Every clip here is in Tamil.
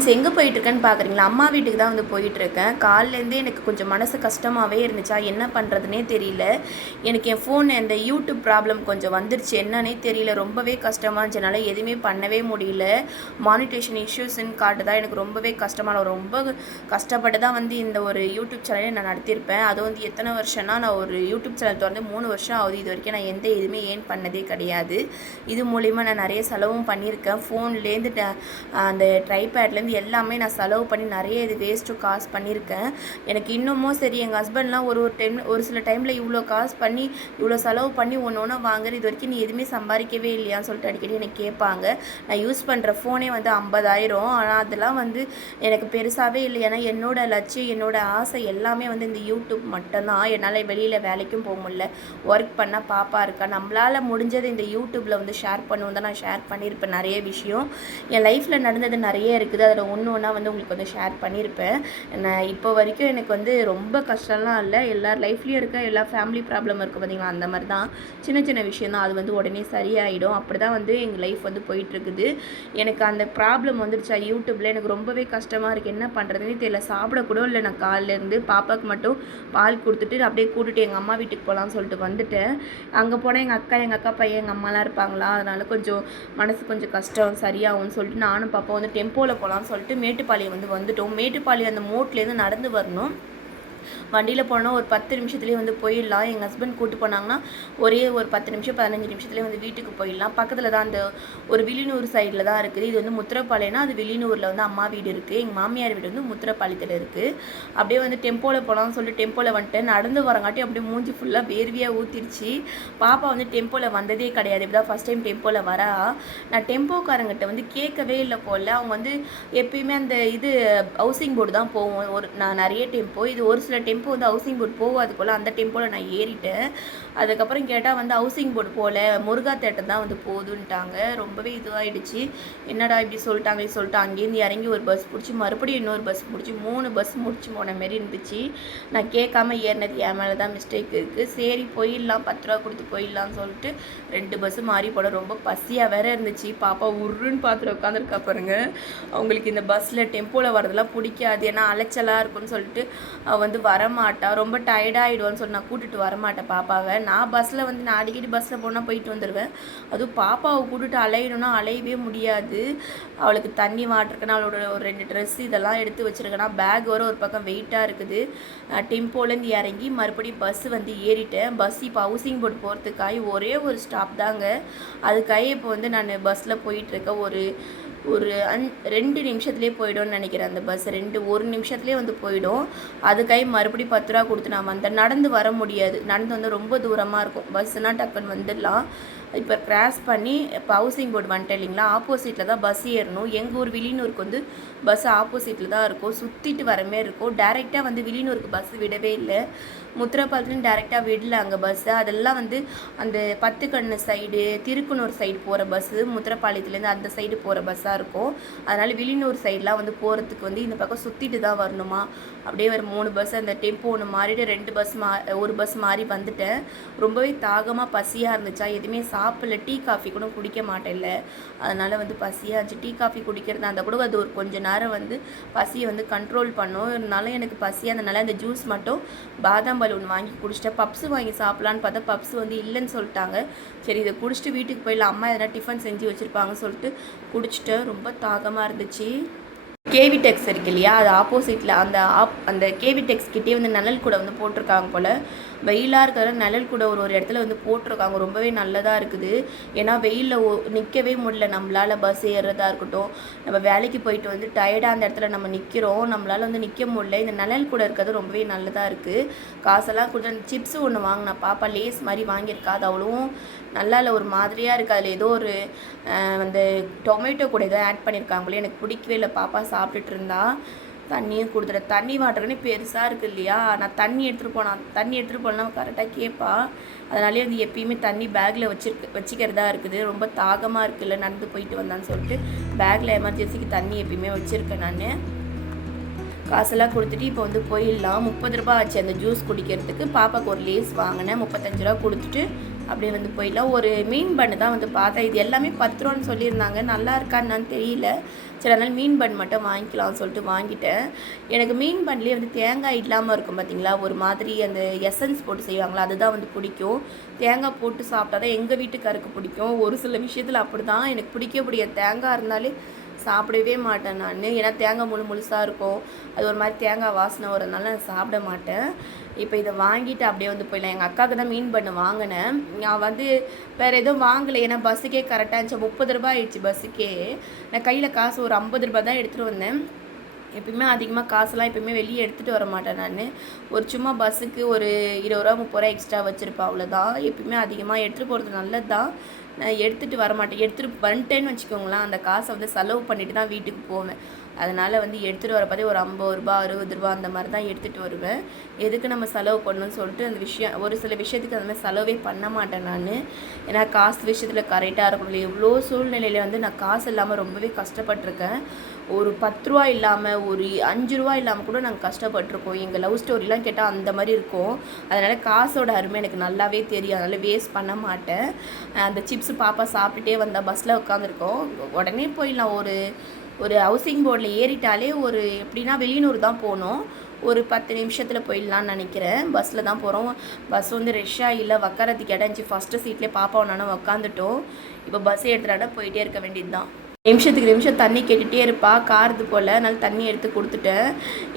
ஃப்ரெண்ட்ஸ் எங்கே போயிட்டுருக்கேன்னு பார்க்குறீங்களா அம்மா வீட்டுக்கு தான் வந்து போயிட்டுருக்கேன். காலிலேருந்தே எனக்கு கொஞ்சம் மனசு கஷ்டமாகவே இருந்துச்சா? என்ன பண்ணுறதுனே தெரியல. எனக்கு என் ஃபோன் அந்த யூடியூப் ப்ராப்ளம் கொஞ்சம் வந்துருச்சு. என்னன்னே தெரியல. ரொம்பவே கஷ்டமாக இருந்துச்சுனால எதுவுமே பண்ணவே முடியல. மானிட்டேஷன் இஷ்யூஸ்ன்னு தான் எனக்கு ரொம்பவே கஷ்டமான ரொம்ப கஷ்டப்பட்டு தான் வந்து இந்த ஒரு யூடியூப் சேனலை நான் நடத்தியிருப்பேன். அது வந்து எத்தனை வருஷம்னா நான் ஒரு யூடியூப் சேனல் திறந்து மூணு வருஷம் ஆகுது. இது வரைக்கும் நான் எந்த இதுவுமே ஏன் பண்ணதே கிடையாது. இது மூலிமா நான் நிறைய செலவும் பண்ணியிருக்கேன். ஃபோன்லேருந்து அந்த ட்ரைபேட்லேருந்து எல்லாமே நான் செலவு பண்ணி நிறைய இது வேஸ்ட்டும் காசு பண்ணியிருக்கேன். எனக்கு இன்னமும் சரி எங்கள் ஹஸ்பண்ட்லாம் ஒரு ஒரு டைம் ஒரு சில டைமில் இவ்வளோ காசு பண்ணி இவ்வளோ செலவு பண்ணி ஒன்று ஒன்று வாங்குற இது வரைக்கும் நீ எதுவுமே சம்பாதிக்கவே இல்லையான்னு சொல்லிட்டு அடிக்கடி எனக்கு கேட்பாங்க. நான் யூஸ் பண்ணுற ஃபோனே வந்து ஐம்பதாயிரம். ஆனால் அதெல்லாம் வந்து எனக்கு பெருசாகவே இல்லை. ஏன்னா என்னோட லட்சியம் என்னோட ஆசை எல்லாமே வந்து இந்த யூடியூப் மட்டும்தான். என்னால் வெளியில் வேலைக்கும் போக முடியல. ஒர்க் பண்ணால் பாப்பா இருக்கா? நம்மளால் முடிஞ்சது இந்த யூடியூப்பில் வந்து ஷேர் பண்ணுவோம் தான் நான் ஷேர் பண்ணியிருப்பேன் நிறைய விஷயம். என் லைஃப்பில் நடந்தது நிறைய இருக்குது. அதில் ஒன்று ஒன்றா வந்து உங்களுக்கு வந்து ஷேர் பண்ணியிருப்பேன் நான் இப்போ வரைக்கும் எனக்கு வந்து ரொம்ப கஷ்டம்லாம் இல்லை. எல்லார் லைஃப்லேயும் இருக்க எல்லா ஃபேமிலி ப்ராப்ளம் இருக்குது பார்த்தீங்களா அந்த மாதிரி தான் சின்ன சின்ன விஷயம் தான் அது வந்து உடனே சரியாயிடும். அப்படி தான் வந்து எங்கள் லைஃப் வந்து போயிட்டுருக்குது. எனக்கு அந்த ப்ராப்ளம் வந்துருச்சா? யூடியூப்பில் எனக்கு ரொம்பவே கஷ்டமாக இருக்குது என்ன பண்ணுறதுனே தெரியல. சாப்பிடக்கூட இல்லை. நான் காலிலேருந்து பாப்பாவுக்கு மட்டும் பால் கொடுத்துட்டு அப்படியே கூட்டிட்டு எங்கள் அம்மா வீட்டுக்கு போகலான்னு சொல்லிட்டு வந்துட்டேன். அங்கே போனால் எங்கள் அக்கா எங்கள் அக்கா பையன் எங்கள் அம்மாலாம் இருப்பாங்களா? அதனால் கொஞ்சம் மனசு கொஞ்சம் கஷ்டம் சரியாகும்னு சொல்லிட்டு நானும் பாப்பா வந்து டெம்போவில் போகலான்னு சொல்லிட்டு மேட்டுப்பாளையம் வந்து வந்துட்டோம். மேட்டுப்பாளையம் அந்த மோட்லேருந்து நடந்து வரணும். வண்டியில் போனால் ஒரு பத்து நிமிஷத்துலேயே வந்து போயிடலாம். எங்கள் ஹஸ்பண்ட் கூட்டு போனாங்கன்னா ஒரே ஒரு பத்து நிமிஷம் பதினஞ்சு நிமிஷத்துலேயே வந்து வீட்டுக்கு போயிடலாம். பக்கத்தில் தான் அந்த ஒரு வில்லியனூர் சைடில் தான் இருக்குது. இது வந்து முத்திரப்பாளையம்னா அது வில்லியனூரில் வந்து அம்மா வீடு இருக்குது எங்கள் மாமியார் வீடு வந்து முத்திரப்பாளையத்தில் இருக்குது அப்படியே வந்து டெம்போவில் போகலாம்னு சொல்லிட்டு டெம்போவில் வந்துட்டு நடந்து வரங்காட்டி அப்படியே மூஞ்சி ஃபுல்லாக வேர்வியாக ஊற்றிருச்சு பாப்பா வந்து டெம்போவில் வந்ததே கிடையாது. இப்படி தான் ஃபஸ்ட் டைம் டெம்போவில் வரா. நான் டெம்போக்காரங்கிட்ட வந்து கேட்கவே இல்லை போல். அவங்க வந்து எப்பயுமே அந்த இது ஹவுசிங் போர்டு தான் போவோம். ஒரு நான் நிறைய டெம்போ இது ஒரு சில டெம்போ வந்து ஹவுசிங் போர்டு போகாது போல் அந்த டெம்போவில் நான் ஏறிட்டேன். அதுக்கப்புறம் கேட்டால் வந்து ஹவுசிங் போர்டு போகல முருகா தேட்டர் தான் வந்து போதுன்ட்டாங்க. ரொம்பவே இதுவாகிடுச்சு என்னடா இப்படி சொல்லிட்டாங்க சொல்லிட்டு அங்கேருந்து இறங்கி ஒரு பஸ் பிடிச்சி மறுபடியும் இன்னொரு பஸ் பிடிச்சி மூணு பஸ் முடிச்சு போன மாரி இருந்துச்சு. நான் கேட்காம ஏறினது என் மேலே தான் மிஸ்டேக் இருக்குது சரி போயிடலாம். பத்து ரூபா கொடுத்து போயிடலாம்னு சொல்லிட்டு ரெண்டு பஸ்ஸு மாறி போட ரொம்ப பசியாக வேற இருந்துச்சு. பாப்பா உருன்னு பார்த்துட்டு உட்காந்துருக்கா பாருங்க. அவங்களுக்கு இந்த பஸ்ஸில் டெம்போவில் வரதெல்லாம் பிடிக்காது. ஏன்னா அலைச்சலாக இருக்கும்னு சொல்லிட்டு வந்து வரமாட்டா ரொம்ப டயர்டாகிடுவான்னு சொல்லி நான் கூட்டிட்டு வரமாட்டேன் பாப்பாவை. நான் பஸ்ஸில் வந்து நான் அடிக்கடி பஸ்ஸில் போனால் போயிட்டு வந்துடுவேன் அதுவும் பாப்பாவை கூட்டிட்டு அலையணும்னா அலையவே முடியாது. அவளுக்கு தண்ணி வாட்டருக்குன்னா அவளோட ஒரு ரெண்டு ட்ரெஸ் இதெல்லாம் எடுத்து வச்சிருக்கேன்னா பேக் வர ஒரு பக்கம் வெயிட்டாக இருக்குது. டெம்போலேருந்து இறங்கி மறுபடியும் பஸ் வந்து ஏறிட்டேன். பஸ் இப்போ ஹவுசிங் போர்டு போகிறதுக்காக ஒரே ஒரு ஸ்டாப் தாங்க. அதுக்காக இப்போ வந்து நான் பஸ்ஸில் போயிட்டுருக்கேன் ஒரு ஒரு அன் ரெண்டு நிமிஷத்துலேயே போயிடும்னு நினைக்கிறேன் அந்த பஸ் ரெண்டு ஒரு நிமிஷத்துலேயே வந்து போயிடும். அதுக்காக மறுபடியும் பத்து ரூபா கொடுத்து நான் வந்தேன் நடந்து வர முடியாது. நடந்து வந்து ரொம்ப தூரமாக இருக்கும். பஸ்ஸுனால் டக்குன்னு வந்துடலாம். இப்போ கிராஸ் பண்ணி இப்போ ஹவுசிங் போர்டு வந்துட்டேன் இல்லைங்களா? ஆப்போசிட்டில் தான் பஸ் ஏறணும். எங்கள் ஊர் வில்லியனூருக்கு வந்து பஸ் ஆப்போசிட்டில் தான் இருக்கும். சுற்றிட்டு வர மாரி இருக்கும். டேரெக்டாக வந்து வில்லியனூருக்கு பஸ் விடவே இல்லை. முத்திரப்பாலத்துலேயும் டேரெக்டாக விடல அங்கே பஸ்ஸு அதெல்லாம் வந்து அந்த பத்துக்கண்ணு சைடு திருக்குனூர் சைடு போகிற பஸ்ஸு முத்திரப்பாளையத்துலேருந்து அந்த சைடு போகிற பஸ்ஸாக இருக்கும். அதனால் வில்லியனூர் சைடெலாம் வந்து போகிறதுக்கு வந்து இந்த பக்கம் சுற்றிட்டு தான் வரணுமா? அப்படியே ஒரு மூணு பஸ் அந்த டெம்போ ஒன்று மாறிட்டு ரெண்டு பஸ் மா ஒரு பஸ் மாறி வந்துட்டேன். ரொம்பவே தாகமாக பசியாக இருந்துச்சா? எதுவுமே சா சாப்பிடல டீ காஃபி கூட குடிக்க மாட்டேன்ல. அதனால் வந்து பசியாக இருந்துச்சு. டீ காஃபி குடிக்கிறதா இருந்தால் கூட அது ஒரு கொஞ்ச நேரம் வந்து பசியை வந்து கண்ட்ரோல் பண்ணும். இருந்தாலும் எனக்கு பசியாக இருந்தனால அந்த ஜூஸ் மட்டும் பாதாம் பலூன் வாங்கி குடிச்சிட்டேன். பப்ஸு வாங்கி சாப்பிட்லான்னு பார்த்தா பப்ஸ் வந்து இல்லைன்னு சொல்லிட்டாங்க. சரி இதை குடிச்சிட்டு வீட்டுக்கு போயிடலாம். அம்மா எதனா டிஃபன் செஞ்சு வச்சுருப்பாங்கன்னு சொல்லிட்டு குடிச்சிட்டேன். ரொம்ப தாகமாக இருந்துச்சு. கேவி டெக்ஸ் இருக்கு இல்லையா? அது ஆப்போசிட்டில் அந்த ஆப் அந்த கேவி டெக்ஸ் கிட்டே வந்து நிழல் கூட வந்து போட்டிருக்காங்க போல். வெயிலாக இருக்கிற நிழல் கூட ஒரு ஒரு இடத்துல வந்து போட்டிருக்காங்க. ரொம்பவே நல்லதாக இருக்குது. ஏன்னா வெயிலில் நிற்கவே முடியல. நம்மளால் பஸ் ஏறுறதா இருக்கட்டும் நம்ம வேலைக்கு போயிட்டு வந்து டயர்டாக அந்த இடத்துல நம்ம நிற்கிறோம் நம்மளால் வந்து நிற்க முடியல. இந்த நிழல் கூட இருக்கிறது ரொம்பவே நல்லதாக இருக்குது காசெல்லாம் கொடுத்து அந்த சிப்ஸ் ஒன்று வாங்கினா பாப்பா லேஸ் மாதிரி வாங்கியிருக்கா. அது அவ்வளோவும் நல்லா இல்லை ஒரு மாதிரியாக இருக்குது அதில் ஏதோ ஒரு அந்த டொமேட்டோ கூட ஏதோ ஆட் பண்ணியிருக்காங்களே எனக்கு பிடிக்கவே இல்லை. பாப்பா சாப்பிட்டுட்டு இருந்தா தண்ணியும் கொடுத்துட்டேன். தண்ணி வாட்டர்னே பெருசாக இருக்குது இல்லையா? நான் தண்ணி எடுத்துகிட்டு போனேன் தண்ணி எடுத்துகிட்டு போனால் கரெக்டாக கேட்பா அதனாலே வந்து எப்பயுமே தண்ணி பேக்கில் வச்சிருக்கு வச்சுக்கிறதா இருக்குது. ரொம்ப தாகமாக இருக்குல்ல நடந்து போயிட்டு வந்தான்னு சொல்லிட்டு பேக்கில் எமர்ஜென்சிக்கு தண்ணி எப்பயுமே வச்சுருக்கேன் நான். காசெல்லாம் கொடுத்துட்டு இப்போ வந்து போயிடலாம். முப்பது ரூபா ஆச்சு. அந்த ஜூஸ் குடிக்கிறதுக்கு. பாப்பாவுக்கு ஒரு லேஸ் வாங்கினேன். முப்பத்தஞ்சு ரூபா கொடுத்துட்டு அப்படியே வந்து போயிடலாம். ஒரு மீன் பண்ணு தான் வந்து பார்த்தேன். இது எல்லாமே பத்து ரூபான்னு சொல்லியிருந்தாங்க. நல்லா இருக்கான்னு தெரியல. சரி அதனால் மீன் பன் மட்டும் வாங்கிக்கலாம்னு சொல்லிட்டு வாங்கிட்டேன். எனக்கு மீன் பன்லேயே வந்து தேங்காய் இல்லாமல் இருக்கும் பார்த்தீங்களா ஒரு மாதிரி அந்த எசன்ஸ் போட்டு செய்வாங்களா? அதுதான் வந்து பிடிக்கும். தேங்காய் போட்டு சாப்பிட்டா தான் எங்கள் வீட்டுக்காருக்கு பிடிக்கும். ஒரு சில விஷயத்தில் அப்படி தான் எனக்கு பிடிக்க பிடிக்காது. தேங்காய் இருந்தாலே சாப்பிடவே மாட்டேன் நான். ஏன்னா தேங்காய் முழு முழுசாக இருக்கும். அது ஒரு மாதிரி தேங்காய் வாசனை வரதுனால நான் சாப்பிட மாட்டேன். இப்போ இதை வாங்கிட்டு அப்படியே வந்து போயிடலாம். எங்கள் அக்காவுக்கு தான் மீன் பண்ணு வாங்கினேன். நான் வந்து வேறு எதுவும் வாங்கலை. ஏன்னா பஸ்ஸுக்கே கரெக்டாக இருந்துச்சு. முப்பது ரூபாய் ஆயிடுச்சு பஸ்ஸுக்கே. நான் கையில் காசு ஒரு ஐம்பது ரூபாய் தான் எடுத்துகிட்டு வந்தேன். எப்பயுமே அதிகமாக காசுலாம் எப்பயுமே வெளியே எடுத்துகிட்டு வர மாட்டேன் நான். ஒரு சும்மா பஸ்ஸுக்கு ஒரு இருபது ரூபா முப்பது ரூபா எக்ஸ்ட்ரா வச்சுருப்பேன் அவ்வளோதான் எப்பயுமே அதிகமாக எடுத்துகிட்டு போகிறது நல்லது தான் நான் எடுத்துகிட்டு வர மாட்டேன். எடுத்துகிட்டு வந்துட்டேன்னு வச்சுக்கோங்களேன். அந்த காசை வந்து செலவு பண்ணிட்டு தான் வீட்டுக்கு போவேன். அதனால் வந்து எடுத்துகிட்டு வர பார்த்து ஒரு ஐம்பது ரூபா அறுபது ரூபா அந்த மாதிரி தான் எடுத்துகிட்டு வருவேன். எதுக்கு நம்ம செலவு பண்ணணும்னு சொல்லிட்டு அந்த விஷயம் ஒரு சில விஷயத்துக்கு அந்த மாதிரி செலவே பண்ண மாட்டேன் நான். ஏன்னா காசு விஷயத்தில் கரெக்டாக இருக்கணும் எவ்வளோ சூழ்நிலையில் வந்து நான் காசு இல்லாமல் ரொம்பவே கஷ்டப்பட்டிருக்கேன். ஒரு பத்து ரூபா இல்லாமல் ஒரு அஞ்சு ரூபா இல்லாமல் கூட நாங்கள் கஷ்டப்பட்டிருக்கோம். எங்கள் லவ் ஸ்டோரிலாம் கேட்டால் அந்த மாதிரி இருக்கும். அதனால் காசோட அருமை எனக்கு நல்லாவே தெரியும். அதனால் வேஸ்ட் பண்ண மாட்டேன். அந்த சிப்ஸ் பாப்பா சாப்பிட்டுட்டே வந்தால் பஸ்ஸில் உட்காந்துருக்கோம் உடனே போயிடலாம். ஒரு ஒரு ஹவுசிங் போர்டில் ஏறிட்டாலே ஒரு எப்படின்னா வெளியூர் தான் போகணும். ஒரு பத்து நிமிஷத்தில் போயிடலான்னு நினைக்கிறேன். பஸ்ஸில் தான் போகிறோம் பஸ் வந்து ரெஷ்ஷாக இல்லை உக்காரத்துக்கு இடஞ்சி ஃபஸ்ட்டு சீட்லேயே பாப்பா ஒன்றா உக்காந்துட்டோம். இப்போ பஸ் எடுத்துகிட்டாட போயிட்டே இருக்க வேண்டியது தான். நிமிஷத்துக்கு நிமிஷம் தண்ணி கேட்டுகிட்டே இருப்பா. கார்து போல். அதனால் தண்ணி எடுத்து கொடுத்துட்டேன்.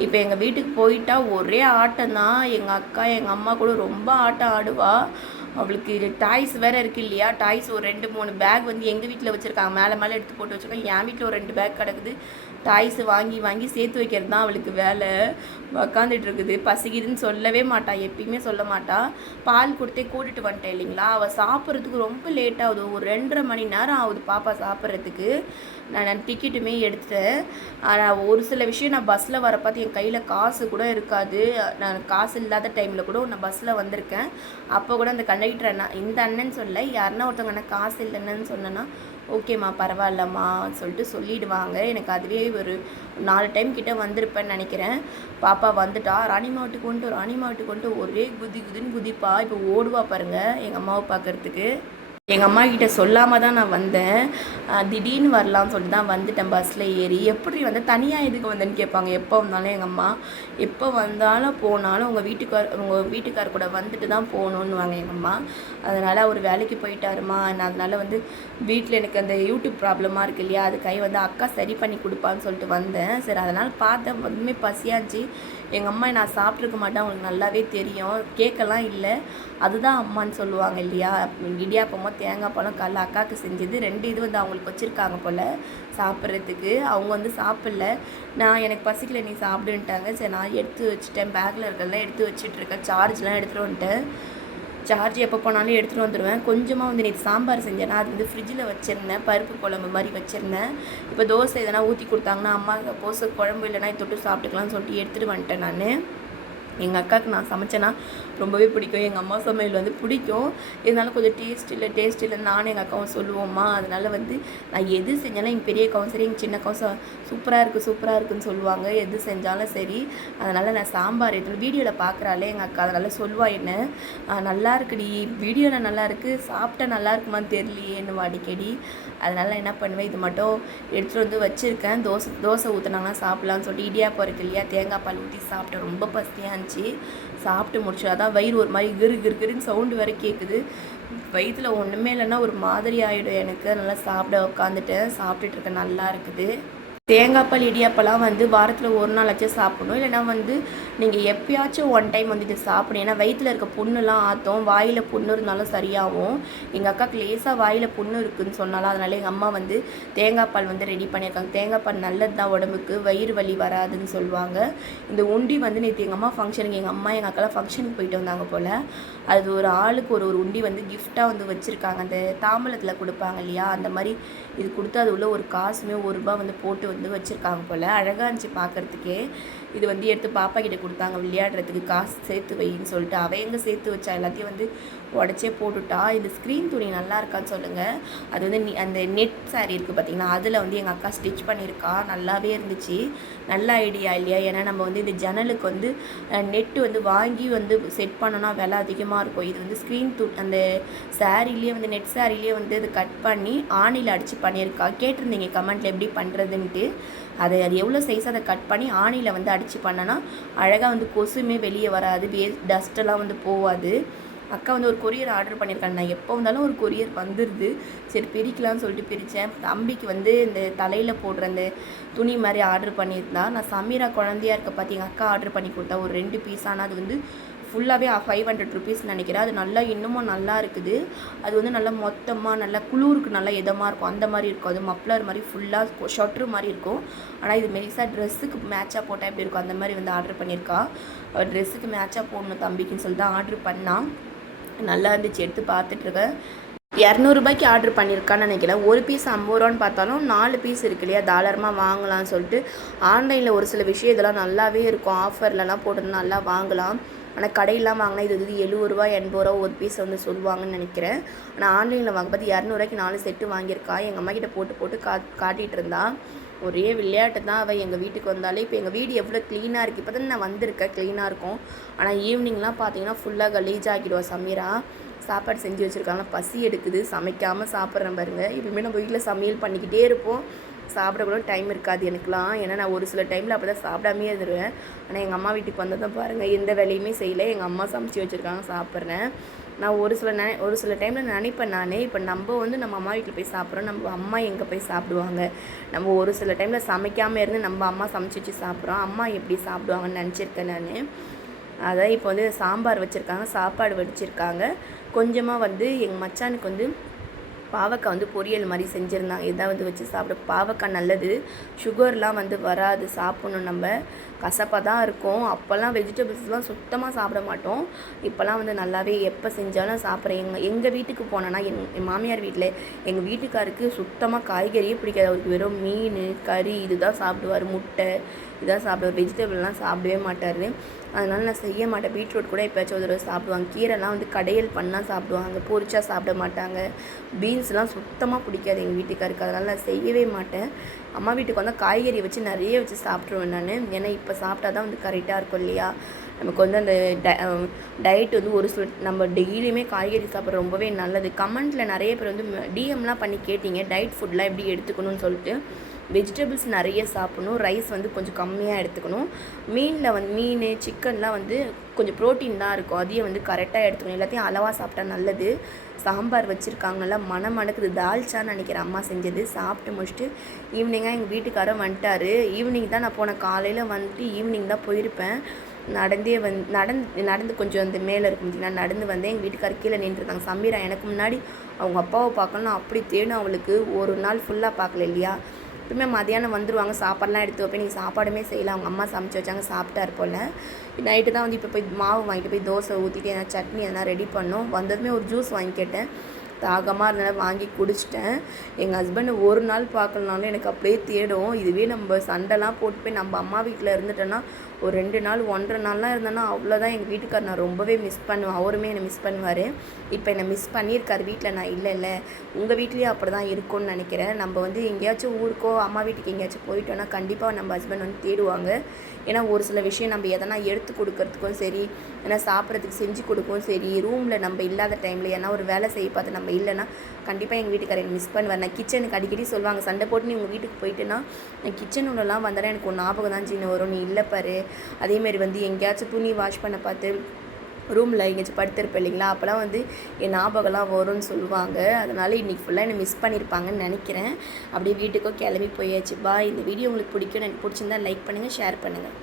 இப்போ எங்கள் வீட்டுக்கு போயிட்டா ஒரே ஆட்டம் தான் எங்கள் அக்கா எங்கள் அம்மா கூட ரொம்ப ஆட்டம் ஆடுவாள் அவளுக்கு இது டாய்ஸ் வேறு இருக்குது இல்லையா? டாய்ஸ் ஒரு ரெண்டு மூணு பேக் வந்து எங்கள் வீட்டில் வச்சுருக்காங்க. மேலே மேலே எடுத்து போட்டு வச்சுருக்காங்க. என் வீட்டில் ஒரு ரெண்டு பேக் கிடக்குது. டாய்ஸ் வாங்கி வாங்கி சேர்த்து வைக்கிறது தான் அவளுக்கு வேலை. உக்காந்துட்டு இருக்குது பசிக்குதுன்னு சொல்லவே மாட்டாள் எப்பயுமே சொல்ல மாட்டாள் பால் கொடுத்தே கூட்டிட்டு வந்துட்டேன் இல்லைங்களா? அவள் சாப்பிட்றதுக்கு ரொம்ப லேட் ஆகுது. ஒரு ரெண்டரை மணி நேரம் ஆகுது பாப்பா சாப்பிட்றதுக்கு. நான் டிக்கெட்டுமே எடுத்துட்டேன். ஆனால் ஒரு சில விஷயம் நான் பஸ்ஸில் வர பார்த்து என் கையில் காசு கூட இருக்காது. நான் காசு இல்லாத டைமில் கூட நான் பஸ்ஸில் வந்திருக்கேன். அப்போ கூட அந்த கண்டக்டர் அண்ணா இந்த அண்ணன் சொல்ல யாருன்னா ஒருத்தவங்க அண்ணா காசு இல்லைன்னு சொன்னேன்னா ஓகேம்மா பரவாயில்லம்மா சொல்லிட்டு சொல்லிடுவாங்க. எனக்கு அதுவே ஒரு நாலு டைம் கிட்டே வந்திருப்பேன்னு நினைக்கிறேன். பாப்பா வந்துட்டா ராணி மாவட்டுக்கு வந்துட்டு ராணி மாவட்டுக்கு வந்துட்டு ஒரே குதி குதின்னு குதிப்பா. இப்போ ஓடுவா பாருங்கள் எங்கள் அம்மாவை பார்க்குறதுக்கு எங்கள் அம்மா கிட்ட சொல்லாமல் தான் நான் வந்தேன். திடீர்னு வரலாம்னு சொல்லிட்டு தான் வந்துட்டேன் பஸ்ஸில் ஏறி. எப்படி வந்து தனியாக எதுக்கு வந்தேன்னு கேட்பாங்க. எப்போ வந்தாலும் எங்கள் அம்மா எப்போ வந்தாலும் போனாலும் உங்கள் வீட்டுக்கார் உங்கள் வீட்டுக்கார் கூட வந்துட்டு தான் போகணுன்னுவாங்க எங்கள் அம்மா. அதனால் அவர் வேலைக்கு போயிட்டாருமா. நான் அதனால் வந்து வீட்டில் எனக்கு அந்த யூடியூப் ப்ராப்ளமாக இருக்குது இல்லையா? அது கை வந்து அக்கா சரி பண்ணி கொடுப்பான்னு சொல்லிட்டு வந்தேன். சரி அதனால் பார்த்தேன். ஒன்றுமே பசியாச்சு. எங்கள் அம்மா நான் சாப்பிட்ருக்க மாட்டேன். அவங்களுக்கு நல்லாவே தெரியும். கேட்கலாம் இல்லை. அதுதான் அம்மான்னு சொல்லுவாங்க இல்லையா? இடியாப்பமாக தேங்காய் பழம் காலைல அக்காவுக்கு செஞ்சது. ரெண்டு இது வந்து அவங்களுக்கு வச்சுருக்காங்க போல் சாப்பிட்றதுக்கு. அவங்க வந்து சாப்பிடல. நான் எனக்கு பசிக்கல நீ சாப்பிடுன்ட்டாங்க. சரி நான் எடுத்து வச்சுட்டேன். பேக்கில் இருக்கிறதெல்லாம் எடுத்து வச்சுட்ருக்கேன் சார்ஜ்லாம் எடுத்துகிட்டு வந்துட்டேன். சார்ஜ் எப்போ போனாலும் எடுத்துகிட்டு வந்துடுவேன் கொஞ்சமாக வந்து நேற்று சாம்பார் செஞ்சேன்னா அது வந்து ஃப்ரிட்ஜில் வச்சுருந்தேன். பருப்பு குழம்பு மாதிரி வச்சுருந்தேன். இப்போ தோசை எதனா ஊற்றி கொடுத்தாங்கன்னா அம்மா சப்போஸ் குழம்பு இல்லைனா தொட்டு சாப்பிட்டுக்கலாம்னு சொல்லிட்டு எடுத்துகிட்டு வந்துட்டேன் நான். எங்கள் அக்காவுக்கு நான் சமைச்சேன்னா ரொம்பவே பிடிக்கும். எங்கள் அம்மா சமையல் வந்து பிடிக்கும். இருந்தாலும் கொஞ்சம் டேஸ்ட் இல்லை டேஸ்ட் இல்லை நானும் எங்கள் அக்காவும் சொல்லுவோம்மா. அதனால் வந்து நான் எது செஞ்சாலும் எங்கள் பெரிய அக்காவும் சரி எங்கள் சின்ன அக்காவும் சூப்பராக இருக்குது சூப்பராக இருக்குன்னு சொல்லுவாங்க. எது செஞ்சாலும் சரி. அதனால் நான் சாம்பார் எடுத்து வீடியோவில் பார்க்குறாளே எங்கள் அக்கா. அதனால் சொல்லுவா என்ன நல்லா இருக்குடி. வீடியோவில் நல்லா இருக்குது சாப்பிட்டா நல்லா இருக்குமான்னு தெரியலையேன்னு அடிக்கடி. அதனால் என்ன பண்ணுவேன் இது மட்டும் எடுத்துகிட்டு வந்து வச்சுருக்கேன். தோசை தோசை ஊற்றினாங்கன்னா சாப்பிட்லான்னு சொல்லிட்டு இடியாப்பம் இருக்கு இல்லையா தேங்காய் பால் ஊற்றி சாப்பிட்டேன். ரொம்ப பசியாக இருந்துச்சு. சாப்பிட்டு முடிச்சு அதான் வயிறு ஒரு மாதிரி கிரு கிருன்னு சவுண்டு வேறு கேட்குது வயிற்றில் ஒன்றுமே இல்லைன்னா ஒரு மாதிரி ஆகிடும் எனக்கு. நல்லா சாப்பிட உட்காந்துட்டேன் சாப்பிட்டுட்டு இருக்கேன். நல்லா இருக்குது. தேங்காய் பால் இடியாப்பெல்லாம் வந்து வாரத்தில் ஒரு நாளாச்சும் சாப்பிடணும். இல்லைனா வந்து நீங்கள் எப்பயாச்சும் ஒன் டைம் வந்து இதை சாப்பிடணும். ஏன்னா வயிற்றில் இருக்க புண்ணுலாம் ஆற்றும் வாயில் புண்ணு இருந்தாலும் சரியாகும். எங்கள் அக்காவுக்கு லேசாக வாயில் புண்ணு இருக்குதுன்னு சொன்னாலும் அதனால் எங்கள் அம்மா வந்து தேங்காய் பால் வந்து ரெடி பண்ணியிருக்காங்க. தேங்காய் பால் நல்லது தான் உடம்புக்கு வயிறு வலி வராதுன்னு சொல்லுவாங்க. இந்த உண்டி வந்து நேற்று எங்கள் அம்மா ஃபங்க்ஷனுக்கு எங்கள் அம்மா எங்கள் அக்காலாம் ஃபங்க்ஷனுக்கு போயிட்டு வந்தாங்க போல். அது ஒரு ஆளுக்கு ஒரு ஒரு உண்டி வந்து கிஃப்டாக வந்து வச்சுருக்காங்க. அந்த தாம்பலத்தில் கொடுப்பாங்க இல்லையா? அந்த மாதிரி இது கொடுத்து அது உள்ள ஒரு காசுமே ஒரு ரூபா வந்து போட்டு வந்து வச்சுருக்காங்க போல். அழகாக இருந்துச்சு பார்க்குறதுக்கே இது வந்து எடுத்து பாப்பா கிட்ட கொடுத்தாங்க விளையாடுறதுக்கு காசு சேர்த்து வைன்னு சொல்லிட்டு. அவள் எங்கே சேர்த்து வச்சா? எல்லாத்தையும் வந்து உடச்சே போட்டுட்டா. இந்த ஸ்க்ரீன் துணி நல்லா இருக்கான்னு சொல்லுங்கள் அது வந்து அந்த நெட் சாரீ இருக்குது பார்த்தீங்கன்னா அதில் வந்து எங்கள் அக்கா ஸ்டிச் பண்ணியிருக்கா. நல்லாவே இருந்துச்சு. நல்ல ஐடியா இல்லையா? ஏன்னா நம்ம வந்து இந்த ஜன்னலுக்கு வந்து நெட்டு வந்து வாங்கி வந்து செட் பண்ணோன்னா விலை அதிகமாக இருக்கும். இது வந்து ஸ்க்ரீன் து அந்த சாரிலேயே வந்து நெட் சாரிலேயே வந்து இது கட் பண்ணி ஆணியில் அடித்து பண்ணியிருக்கா. கேட்டிருந்தீங்க கமெண்ட்டில் எப்படி பண்ணுறதுன்ட்டு அதை அது எவ்வளோ சைஸ் அதை கட் பண்ணி ஆணியில் வந்து அடித்து பண்ணனா அழகாக வந்து கொசுமே வெளியே வராது வே டஸ்ட்டெல்லாம் வந்து போகாது அக்கா வந்து ஒரு கொரியர் ஆர்டர் பண்ணியிருக்காங்க. நான் எப்போ வந்தாலும் ஒரு கொரியர் வந்துடுது சரி பிரிக்கலாம்னு சொல்லிட்டு பிரித்தேன். தம்பிக்கு வந்து இந்த தலையில் போடுற அந்த துணி மாதிரி ஆர்டர் பண்ணியிருந்தா. நான் சமீரா குழந்தையா இருக்க பார்த்து எங்கள் அக்கா ஆர்டர் பண்ணி கொடுத்தா ஒரு ரெண்டு பீஸ் ஆனால் அது வந்து ஃபுல்லாகவே ஃபைவ் ஹண்ட்ரட் ருபீஸ் நினைக்கிறேன். அது நல்லா இன்னமும் நல்லா இருக்குது. அது வந்து நல்லா மொத்தமாக நல்லா குளூருக்கு நல்லா இதமாக இருக்கும். அந்த மாதிரி இருக்கும். அது மப்ளர் மாதிரி ஃபுல்லாக ஷொட்ரு மாதிரி இருக்கும். ஆனால் இது மெரிசா ட்ரெஸ்ஸுக்கு மேட்சாக போட்டால் எப்படி இருக்கும்? அந்த மாதிரி வந்து ஆர்டர் பண்ணியிருக்கா. ட்ரெஸ்ஸுக்கு மேட்சாக போடணும் தம்பிக்குன்னு சொல்லி தான் ஆர்டர் பண்ணான் நல்லா இருந்துச்சு. எடுத்து பார்த்துட்ருக்கேன் இரநூறுபாய்க்கு ஆர்டர் பண்ணியிருக்கான்னு நினைக்கிறேன். ஒரு பீஸ் ஐம்பது ரூபான்னு பார்த்தாலும் நாலு பீஸ் இருக்கு இல்லையா? தாராளமாக வாங்கலாம்னு சொல்லிட்டு. ஆன்லைனில் ஒரு சில விஷயம் இதெல்லாம் நல்லாவே இருக்கும். ஆஃபர்லலாம் போட்டு நல்லா வாங்கலாம். ஆனால் கடையெல்லாம் வாங்கினா இது வந்து எழுபது ரூபா எண்பது ரூபா ஒரு பீஸ் வந்து சொல்லுவாங்கன்னு நினைக்கிறேன். ஆனால் ஆன்லைனில் வாங்க பார்த்து இரநூறுவாய்க்கு நாலு செட்டு வாங்கியிருக்கா. எங்கள் அம்மா கிட்ட போட்டு போட்டு கா காட்டிகிட்டு இருந்தா. ஒரே விளையாட்டு தான் அவள் எங்கள் வீட்டுக்கு வந்தாலே. இப்போ எங்கள் வீடு எவ்வளோ க்ளீனாக இருக்குது இப்போ தான் நான் வந்திருக்கேன் க்ளீனாக இருக்கும். ஆனால் ஈவினிங்லாம் பார்த்தீங்கன்னா ஃபுல்லாக கலீஜ் ஆகிடுவா சமீரா. சாப்பாடு செஞ்சு வச்சுருக்காங்க. பசி எடுக்குது. சமைக்காமல் சாப்பிட்றேன் பாருங்க. இப்போயுமே நம்ம வீட்டில் சமையல் பண்ணிக்கிட்டே இருப்போம். சாப்பிட கூட டைம் இருக்காது எனக்குலாம் ஏன்னா நான் ஒரு சில டைமில் அப்போ தான் சாப்பிடாமே இருந்துருவேன். ஆனால் எங்கள் அம்மா வீட்டுக்கு வந்ததும் பாருங்கள் எந்த வேலையுமே செய்யலை. எங்கள் அம்மா சமைச்சு வச்சுருக்காங்க சாப்பிட்றேன். நான் ஒரு சில நெ ஒரு சில டைமில் நினைப்பேன் நானே இப்போ நம்ம வந்து நம்ம அம்மா வீட்டில் போய் சாப்பிட்றோம் நம்ம அம்மா எங்கே போய் சாப்பிடுவாங்க? நம்ம ஒரு சில டைமில் சமைக்காமல் இருந்து நம்ம அம்மா சமைச்சு வச்சு சாப்பிட்றோம். அம்மா எப்படி சாப்பிடுவாங்கன்னு நினச்சிருக்கேன் நான். அதான் இப்போ வந்து சாம்பார் வச்சுருக்காங்க சாப்பாடு வடிச்சிருக்காங்க. கொஞ்சமாக வந்து எங்கள் மச்சானுக்கு வந்து பாவக்காய் வந்து பொரியல் மாதிரி செஞ்சுருந்தாங்க. இதான் வந்து வச்சு சாப்பிட பாவக்காய் நல்லது. சுகர்லாம் வந்து வராது. சாப்பிடணும் நம்ம. கசப்பாக தான் இருக்கும். அப்போல்லாம் வெஜிடபிள்ஸ்லாம் சுத்தமாக சாப்பிட மாட்டோம். இப்போல்லாம் வந்து நல்லாவே எப்போ செஞ்சாலும் சாப்பிட்றேன். எங்கள் எங்கள் வீட்டுக்கு போனேன்னா எங் என் மாமியார் வீட்டில் எங்கள் வீட்டுக்காருக்கு சுத்தமாக காய்கறியே பிடிக்காது. அவருக்கு வெறும் மீன் கறி இதுதான் சாப்பிடுவார். முட்டை இதான் சாப்பிடுவார் வெஜிடபிள்லாம் சாப்பிடவே மாட்டார். அதனால் நான் செய்ய மாட்டேன். பீட்ரூட் கூட எப்போயாச்சும் ஒரு தடவை சாப்பிடுவாங்க. கீரைலாம் வந்து கடையல் பண்ணால் சாப்பிடுவாங்க. பொரிச்சா சாப்பிட மாட்டாங்க. பீன்ஸ்லாம் சுத்தமாக பிடிக்காது எங்கள் வீட்டுக்காருக்கு. அதனால் நான் செய்யவே மாட்டேன். அம்மா வீட்டுக்கு வந்தால் காய்கறி வச்சு நிறைய வச்சு சாப்பிட்ருவேன் நான். ஏன்னா இப்போ சாப்பிட்டா தான் வந்து கரெக்டாக இருக்கும் இல்லையா? நமக்கு வந்து அந்த டயட் வந்து ஒரு சில நம்ம டெய்லியுமே காய்கறி சாப்பிட்றது ரொம்பவே நல்லது. கமெண்ட்டில் நிறைய பேர் வந்து டிஎம்லாம் பண்ணி கேட்டீங்க. டயட் ஃபுட்லாம் எப்படி எடுத்துக்கணும்னு சொல்லிட்டு. வெஜிடபிள்ஸ் நிறைய சாப்பிடணும். ரைஸ் வந்து கொஞ்சம் கம்மியாக எடுத்துக்கணும். மீனில் வந்து மீன் சிக்கன்லாம் வந்து கொஞ்சம் ப்ரோட்டீன் தான் இருக்கும். அதையும் வந்து கரெக்டாக எடுத்துக்கணும். எல்லாத்தையும் அளவாக சாப்பிட்டா நல்லது. சாம்பார் வச்சுருக்காங்கல்ல மனம் மணக்குது தால்ச்சான்னு நினைக்கிறேன் அம்மா செஞ்சது. சாப்பிட்டு முடிச்சுட்டு ஈவினிங்காக எங்கள் வீட்டுக்காரரும் வந்துட்டார். ஈவினிங் தான் நான் போனேன். காலையில் வந்துட்டு ஈவினிங் தான் போயிருப்பேன். நடந்தே வந் நடந்து நடந்து கொஞ்சம் அந்த மேலே இருக்கும் நான் நடந்து வந்தேன். எங்கள் வீட்டுக்காரர் கீழே நின்றுருந்தாங்க சமீரா எனக்கு முன்னாடி அவங்க அப்பாவை பார்க்கணும் அப்படி தேடும் அவளுக்கு ஒரு நாள் ஃபுல்லாக பார்க்கல இல்லையா? எப்பவுமே மதியானம் வந்துருவாங்க சாப்பாடுலாம் எடுத்து வைப்பேன். நீங்கள் சாப்பாடுமே செய்யலாம் அவங்க அம்மா சமைச்சு வச்சாங்க சாப்பிட்டாரு போல். நைட்டு தான் வந்து இப்போ போய் மாவு வாங்கிட்டு போய் தோசை ஊற்றிட்டு எதனா சட்னி எதனா ரெடி பண்ணோம். வந்ததுமே ஒரு ஜூஸ் வாங்கி கேட்டேன். தாகமாக இருந்தனால வாங்கி குடிச்சிட்டேன். எங்கள் ஹஸ்பண்ட் ஒரு நாள் பார்க்கலனாலும் எனக்கு அப்படியே தேடும். இதுவே நம்ம சண்டைலாம் போட்டு போய் நம்ம அம்மா வீட்டில் இருந்துட்டோன்னா ஒரு ரெண்டு நாள் ஒன்றரை நாள்லாம் இருந்தேன்னா அவ்வளோதான் எங்கள் வீட்டுக்கார் நான் ரொம்பவே மிஸ் பண்ணுவேன். அவருமே என்னை மிஸ் பண்ணுவார். இப்போ என்னை மிஸ் பண்ணியிருக்காரு. வீட்டில் நான் இல்லை இல்லை. உங்கள் வீட்லேயும் அப்படி தான் இருக்கும்னு நினைக்கிறேன். நம்ம வந்து எங்கேயாச்சும் ஊருக்கோ அம்மா வீட்டுக்கு எங்கேயாச்சும் போயிட்டோன்னா கண்டிப்பாக நம்ம ஹஸ்பண்ட் வந்து தேடுவாங்க. ஏன்னா ஒரு சில விஷயம் நம்ம எதனா எடுத்து கொடுக்கறதுக்கும் சரி ஏன்னா சாப்பிட்றதுக்கு செஞ்சு கொடுக்கவும் சரி ரூமில் நம்ம இல்லாத டைமில் ஏன்னா ஒரு வேலை செய்ய பார்த்து நம்ம இல்லைன்னா கண்டிப்பாக எங்கள் வீட்டுக்காரர் மிஸ் பண்ணுவார். நான் கிச்சனுக்கு அடிக்கடி சொல்லுவாங்க சண்டை போட்டு நீ உங்கள் வீட்டுக்கு போயிட்டுனா நான் கிச்சன் உள்ளலாம் வந்தாலும் எனக்கு ஒரு ஞாபகம் தான் சின்ன வரும். நீ இல்லை பாரு. அதேமாரி வந்து எங்கேயாச்சும் துணி வாஷ் பண்ண பார்த்து ரூமில் எங்கேயாச்சும் படுத்திருப்பேன் இல்லைங்களா? அப்போல்லாம் வந்து என் ஞாபகம்லாம் வரும்னு சொல்லுவாங்க. அதனால் இன்றைக்கி ஃபுல்லாக என்னை மிஸ் பண்ணியிருப்பாங்கன்னு நினைக்கிறேன். அப்படியே வீட்டுக்கோ கிளம்பி போயாச்சு. பா இந்த வீடியோ உங்களுக்கு பிடிக்கும் எனக்கு பிடிச்சிருந்தா லைக் பண்ணுங்கள் ஷேர் பண்ணுங்கள்